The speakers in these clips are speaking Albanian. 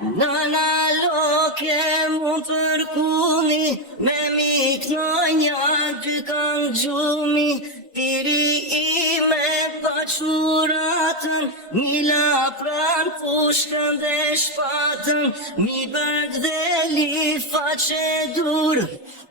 Nana loke mund përkuni, me mik në një dy kanë gjumi, tiri ime paquratën, mila pran pushkën dhe shpatën, mi bërg dhe li faqe dur,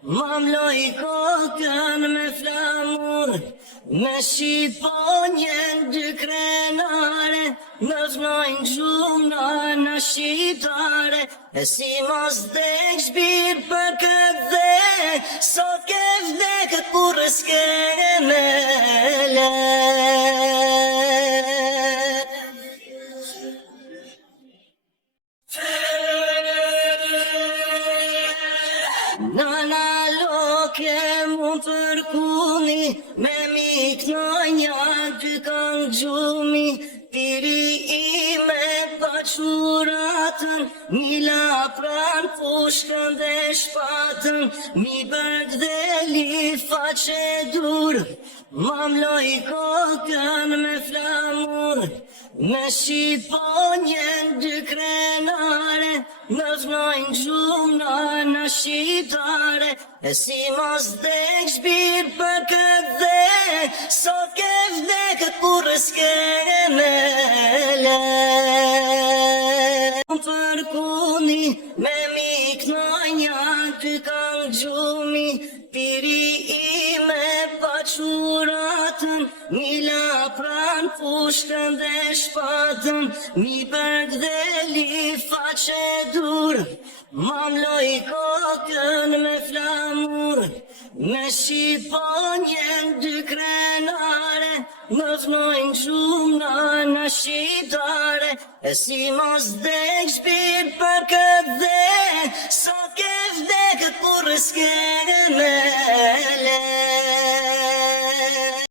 ma mloj kokën me flamur, me shqiponjen dy krenare, në vnojnë gjumna në shqiptare, e si mos dek shbir për këtë dhe, sot ke vdekët kur s'ke me le. Nana loke mund përkuni, me mik në një dy kanë gjumi, tiri ime paquratën, mila pran pushkën dhe shpatën, mi bërg dhe li faqe dur, ma mloj kokën me flamur, me shqiponjen dy krenare, në vnojnë gjumna në shqiptare, e si mos dek shbir për këtë dhe, sot ke vdekët kur s'ke me le. Përkuni, me mik në një dy kanë gjumi, tiri ime paquratën, mila pran pushkën dhe shpatën, mi bërg dhe li faqe dur, ma mloj kokën me flamur, me shqiponjen dy krenare, në vnojnë gjumna në shqiptare, e si mos dek shbir për këtë dhe, sot ke vdekët kur s'ke